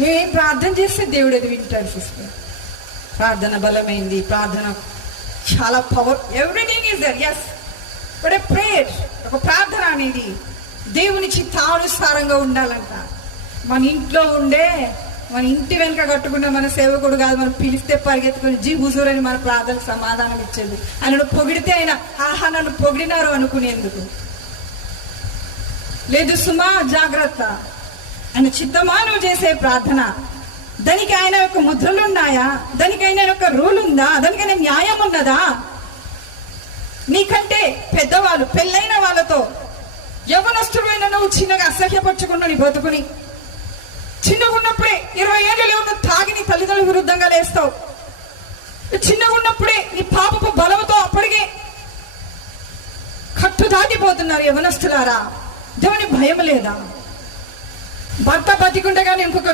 మేమేం ప్రార్థన చేస్తే దేవుడు అది వింటాడు సిస్టర్. ప్రార్థన బలమైంది, ప్రార్థన చాలా power, everything is there. Yes, but a prayer, ఒక ప్రార్థన అనేది దేవుని చిత్తానుసారంగా ఉండాలంట. మన ఇంట్లో ఉండే, మన ఇంటి వెనుక కట్టుకున్న మన సేవకుడు కాదు, మనం పిలిస్తే పరిగెత్తుకుని జీ హుజూర్ అని మన ప్రార్థనకు సమాధానం ఇచ్చేది. ఆయనను పొగిడితే ఆయన ఆహా నన్ను పొగిడినారు అనుకునేందుకు లేదు. సుమా జాగ్రత్త, ఆయన చిత్తమా నువ్వు చేసే ప్రార్థన, దానికి ఆయన యొక్క ముద్రలు ఉన్నాయా, దానికి ఆయన యొక్క రూల్ ఉందా, దానికైనా న్యాయం ఉన్నదా? నీకంటే పెద్దవాళ్ళు, పెళ్ళైన వాళ్ళతో యవనస్తుడైన నువ్వు చిన్నగా అసహ్యపరచుకున్న నీ బతుకుని, చిన్నగా ఉన్నప్పుడే 20 ఏళ్ళు ఉన్న తాగి నీ తల్లిదండ్రుల విరుద్ధంగా లేస్తావు. చిన్నగా ఉన్నప్పుడే నీ పాపపు బలముతో అప్పటికే కట్టు దాటిపోతున్నారు యవనస్తులారా. దేవుని భయం లేదా? భర్త బతికుండగానే ఇంకొక